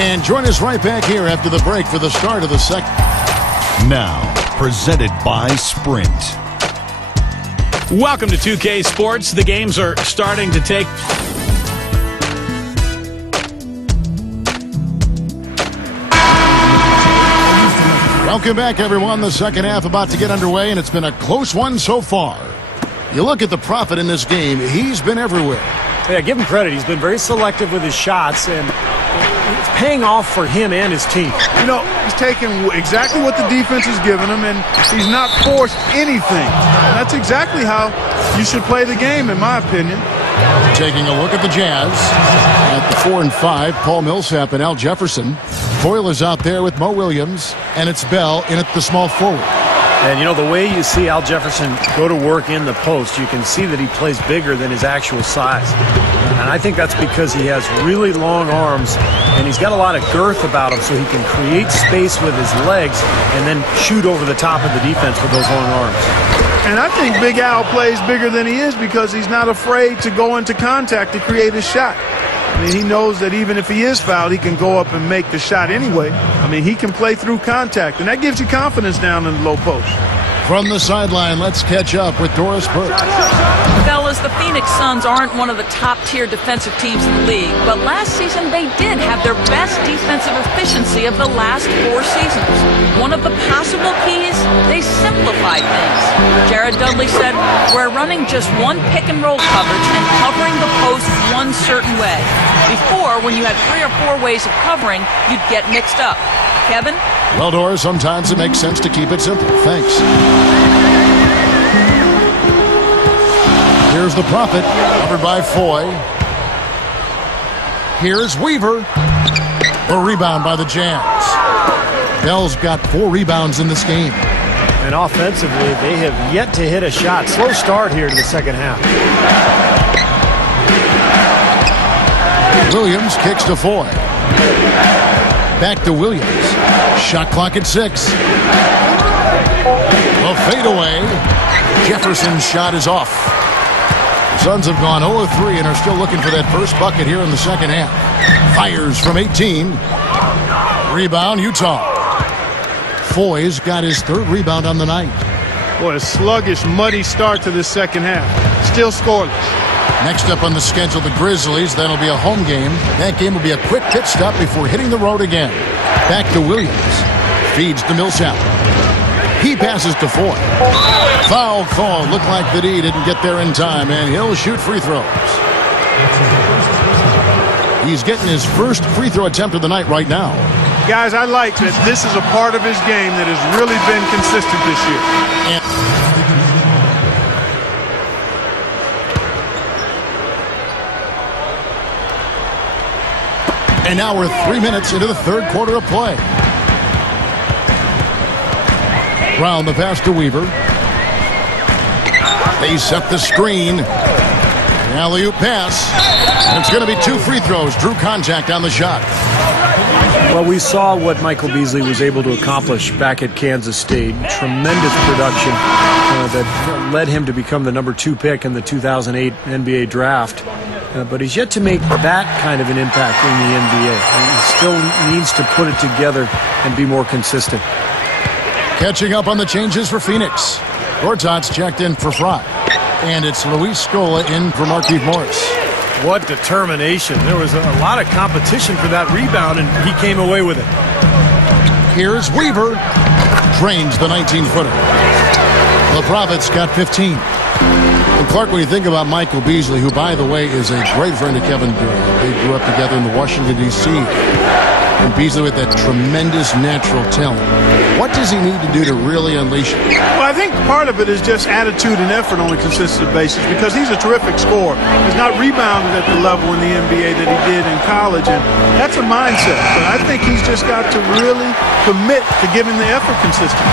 And join us right back here after the break for the start of the second. Now, presented by Sprint. Welcome to 2K Sports. The games are starting to take... Welcome back, everyone. The second half about to get underway, and it's been a close one so far. You look at the Prophet in this game, he's been everywhere. Yeah, give him credit. He's been very selective with his shots, and it's paying off for him and his team. You know, he's taking exactly what the defense has given him, and he's not forced anything. And that's exactly how you should play the game, in my opinion. Taking a look at the Jazz. At the 4 and 5, Paul Millsap and Al Jefferson. Boyle is out there with Mo Williams, and it's Bell in at the small forward. And, you know, the way you see Al Jefferson go to work in the post, you can see that he plays bigger than his actual size. And I think that's because he has really long arms, and he's got a lot of girth about him, so he can create space with his legs and then shoot over the top of the defense with those long arms. And I think Big Al plays bigger than he is because he's not afraid to go into contact to create a shot. I mean, he knows that even if he is fouled, he can go up and make the shot anyway. I mean, he can play through contact, and that gives you confidence down in the low post. From the sideline, let's catch up with Doris Burke. Fellas, the Phoenix Suns aren't one of the top-tier defensive teams in the league, but last season they did have their best defensive efficiency of the last 4 seasons. One of the possible keys, they simplified things. Jared Dudley said, we're running just one pick-and-roll coverage and covering the post one certain way. Before, when you had 3 or 4 ways of covering, you'd get mixed up. Kevin? Well, Doris, sometimes it makes sense to keep it simple. Thanks. Here's the Prophet, covered by Foy. Here's Weaver. A rebound by the Jazz. Bell's got 4 rebounds in this game. And offensively, they have yet to hit a shot. Slow start here to the second half. Williams kicks to Foy. Back to Williams. Shot clock at 6. A fadeaway. Jefferson's shot is off. The Suns have gone 0-3 and are still looking for that first bucket here in the second half. Fires from 18. Rebound, Utah. Foy's got his 3rd rebound on the night. Boy, a sluggish, muddy start to this second half. Still scoreless. Next up on the schedule, the Grizzlies. That'll be a home game. That game will be a quick pit stop before hitting the road again. Back to Williams. Feeds to Millsap. He passes to Foy. Foul call. Looked like the D didn't get there in time, and he'll shoot free throws. He's getting his first free throw attempt of the night right now. Guys, I like that this is a part of his game that has really been consistent this year. And now we're 3 minutes into the 3rd quarter of play. Brown the pass to Weaver. They set the screen. Alley-oop pass. And it's going to be 2 free throws. Drew contact on the shot. Well, we saw what Michael Beasley was able to accomplish back at Kansas State. Tremendous production that led him to become the number 2 pick in the 2008 NBA draft. But he's yet to make that kind of an impact in the NBA. He still needs to put it together and be more consistent. Catching up on the changes for Phoenix. Gortat's checked in for Fry. And it's Luis Scola in for Markieff Morris. What determination. There was a lot of competition for that rebound, and he came away with it. Here's Weaver. Drains the 19-footer. The Prophet's got 15. And Clark, when you think about Michael Beasley, who, by the way, is a great friend of Kevin Durant. They grew up together in the Washington, D.C. And Beasley with that tremendous natural talent. What does he need to do to really unleash it? Well, I think part of it is just attitude and effort on a consistent basis because he's a terrific scorer. He's not rebounded at the level in the NBA that he did in college, and that's a mindset. But I think he's just got to really commit to giving the effort consistently.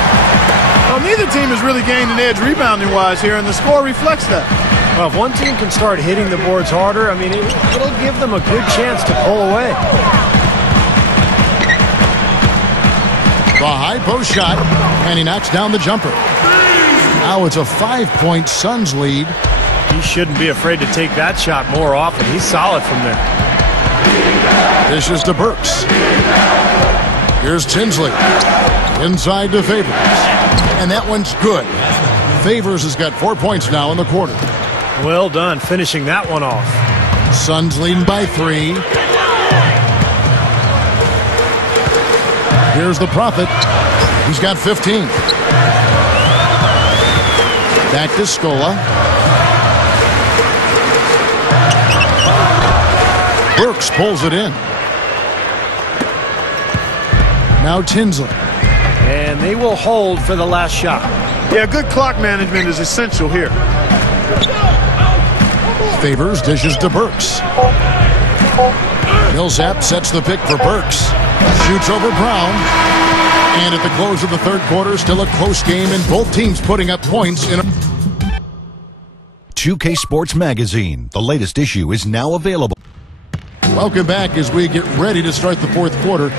Well, neither team has really gained an edge rebounding-wise here, and the score reflects that. Well, if one team can start hitting the boards harder, I mean, it'll give them a good chance to pull away. The high post shot, and he knocks down the jumper. Now it's a 5-point Suns lead. He shouldn't be afraid to take that shot more often. He's solid from there. Dishes to Burks. Here's Tinsley. Inside to Favors. And that one's good. Favors has got 4 points now in the quarter. Well done finishing that one off. Suns leading by 3. Here's the Prophet. He's got 15. Back to Scola. Burks pulls it in. Now Tinsley. And they will hold for the last shot. Yeah, good clock management is essential here. Favors dishes to Burks. Millsap sets the pick for Burks. Shoots over Brown. And at the close of the third quarter, still a close game, and both teams putting up points in a 2K Sports Magazine. The latest issue is now available. Welcome back as we get ready to start the fourth quarter.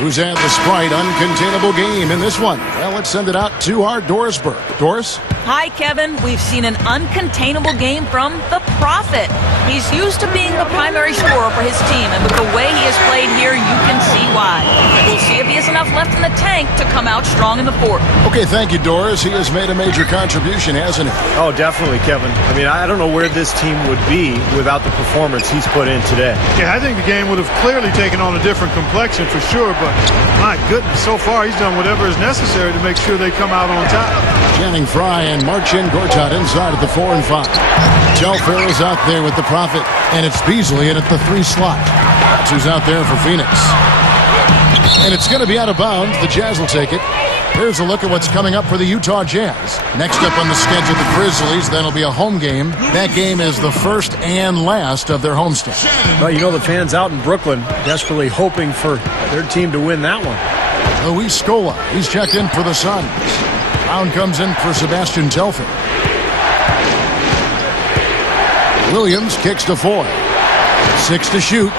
Who's had the Sprite uncontainable game in this one? Well, let's send it out to our Doris Burke. Doris? Hi, Kevin. We've seen an uncontainable game from the Prophet. He's used to being the primary scorer for his team, and with the way he has played here, you can see why. We'll see if he has enough left in the tank to come out strong in the fourth. Okay, thank you, Doris. He has made a major contribution, hasn't he? Oh, definitely, Kevin. I mean, I don't know where this team would be without the performance he's put in today. Yeah, I think the game would have clearly taken on a different complexion for sure, but my goodness, so far he's done whatever is necessary to make sure they come out on top. Channing Frye and Marcin Gortat inside at the 4 and 5. Telfair is out there with the Prophet, and it's Beasley in at the 3 slot. That's who's out there for Phoenix. And it's going to be out of bounds. The Jazz will take it. Here's a look at what's coming up for the Utah Jazz. Next up on the schedule, the Grizzlies. Then it'll be a home game. That game is the first and last of their homestand. Well, you know, the fans out in Brooklyn desperately hoping for their team to win that one. Luis Scola, he's checked in for the Suns. Brown comes in for Sebastian Telfair. Williams kicks to Foy. 6 to shoot.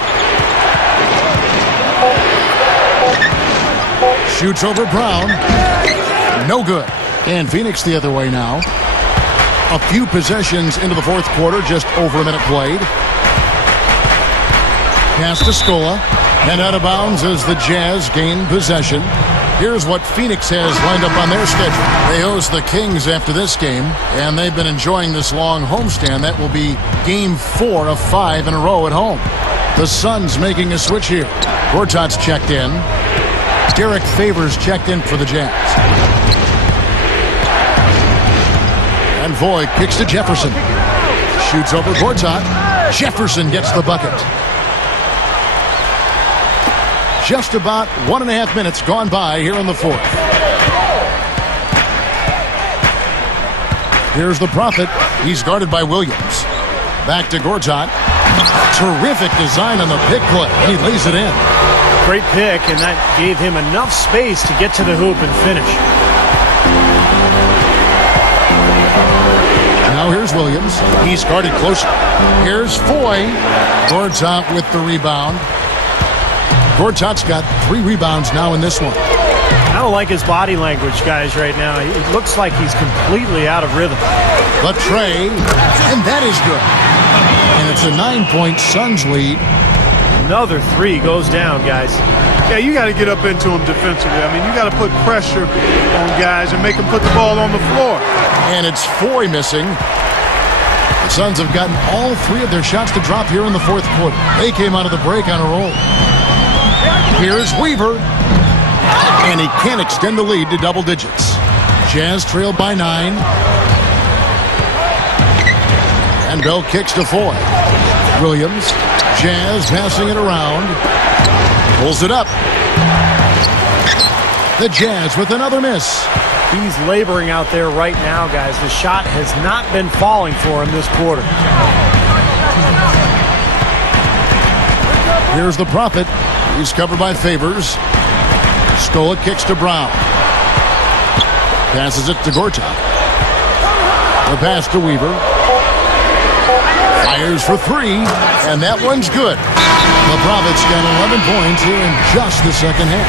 Shoots over Brown. No good. And Phoenix the other way now. A few possessions into the fourth quarter, just over a minute played. Pass to Scola. And out of bounds as the Jazz gain possession. Here's what Phoenix has lined up on their schedule. They host the Kings after this game, and they've been enjoying this long homestand. That will be game 4 of 5 in a row at home. The Suns making a switch here. Gortat's checked in. Derek Favors checked in for the Jazz. And Voigt kicks to Jefferson. Shoots over Gortat. Jefferson gets the bucket. Just about 1.5 minutes gone by here in the fourth. Here's the Prophet. He's guarded by Williams. Back to Gortat. Terrific design on the pick play. He lays it in. Great pick, and that gave him enough space to get to the hoop and finish. Now here's Williams. He's guarded closer. Here's Foy. Gortat with the rebound. Gortat's got 3 rebounds now in this one. I don't like his body language, guys, right now. It looks like he's completely out of rhythm. But Trey, and that is good. And it's a 9-point Suns lead. Another 3 goes down, guys. Yeah, you got to get up into them defensively. I mean, you got to put pressure on guys and make them put the ball on the floor. And it's Foy missing. The Suns have gotten all 3 of their shots to drop here in the fourth quarter. They came out of the break on a roll. Here's Weaver. And he can't extend the lead to double digits. Jazz trailed by 9. And Bell kicks to Foy. Williams. Jazz passing it around. Pulls it up. The Jazz with another miss. He's laboring out there right now, guys. The shot has not been falling for him this quarter. Here's the Prophet. He's covered by Favors. Scola kicks to Brown. Passes it to Gortat. The pass to Weaver. Fires for 3, and that one's good. The Prophet's got 11 points here in just the second half.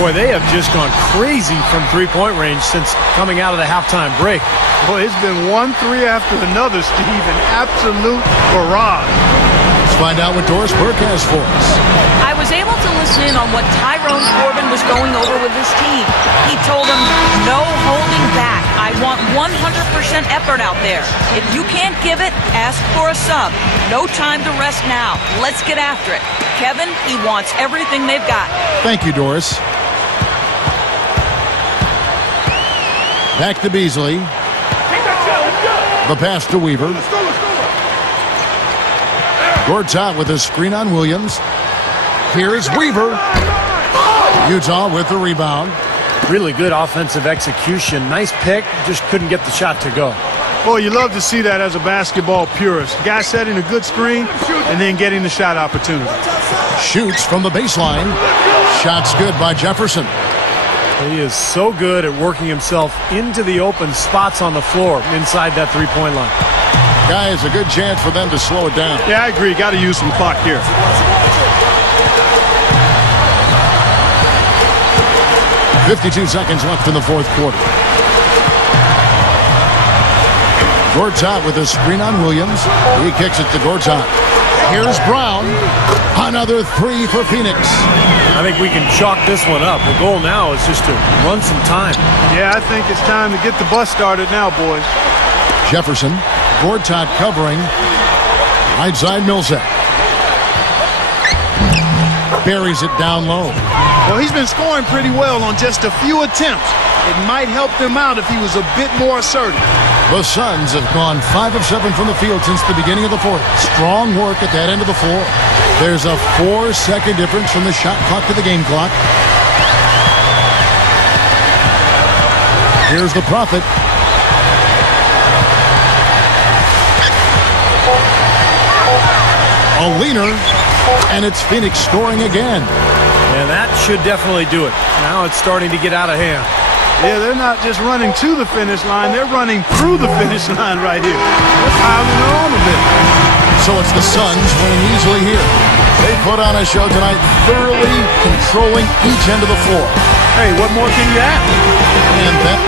Boy, they have just gone crazy from three-point range since coming out of the halftime break. Boy, it's been 1 3 after another, Steve, an absolute barrage. Let's find out what Doris Burke has for us. I was able to listen in on what Tyrone Corbin was going over with his team. He told them, no holding back. I want 100% effort out there. If you can't give it, ask for a sub. No time to rest now. Let's get after it. Kevin, he wants everything they've got. Thank you, Doris. Back to Beasley. The pass to Weaver. Gortat with a screen on Williams. Here's Weaver. Utah with the rebound. Really good offensive execution. Nice pick, just couldn't get the shot to go. Boy, you love to see that as a basketball purist. Guy setting a good screen and then getting the shot opportunity. Shoots from the baseline. Shot's good by Jefferson. He is so good at working himself into the open spots on the floor inside that three-point line. Guys, a good chance for them to slow it down. Yeah, I agree. Got to use some clock here. .52 seconds left in the fourth quarter. Gortat with a screen on Williams. He kicks it to Gortat. Here's Brown. Another three for Phoenix. I think we can chalk this one up. The goal now is just to run some time. Yeah, I think it's time to get the bus started now, boys. Jefferson. Gortat covering. Right side Millsap. Buries it down low. Well, he's been scoring pretty well on just a few attempts. It might help them out if he was a bit more assertive. The Suns have gone 5 of 7 from the field since the beginning of the fourth. Strong work at that end of the floor. There's a 4-second difference from the shot clock to the game clock. Here's the Prophet. A leaner, and it's Phoenix scoring again. And that should definitely do it. Now it's starting to get out of hand. Yeah, they're not just running to the finish line, they're running through the finish line right here. They're piling it on a bit. So it's the Suns winning easily here. They put on a show tonight, thoroughly controlling each end of the floor. Hey, what more can you add? And that...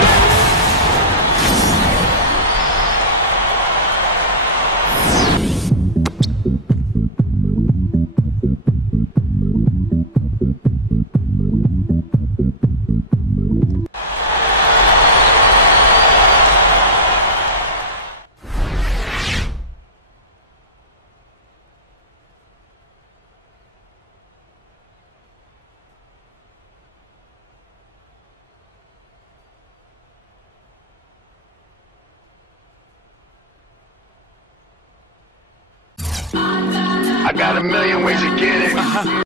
I got a million ways to get it.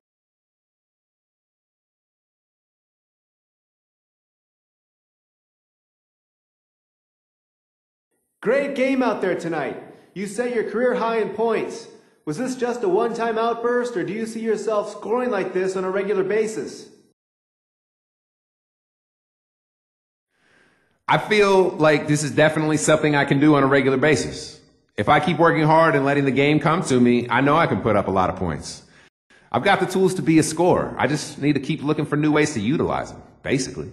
Great game out there tonight. You set your career high in points. Was this just a one-time outburst, or do you see yourself scoring like this on a regular basis? I feel like this is definitely something I can do on a regular basis. If I keep working hard and letting the game come to me, I know I can put up a lot of points. I've got the tools to be a scorer. I just need to keep looking for new ways to utilize them, basically.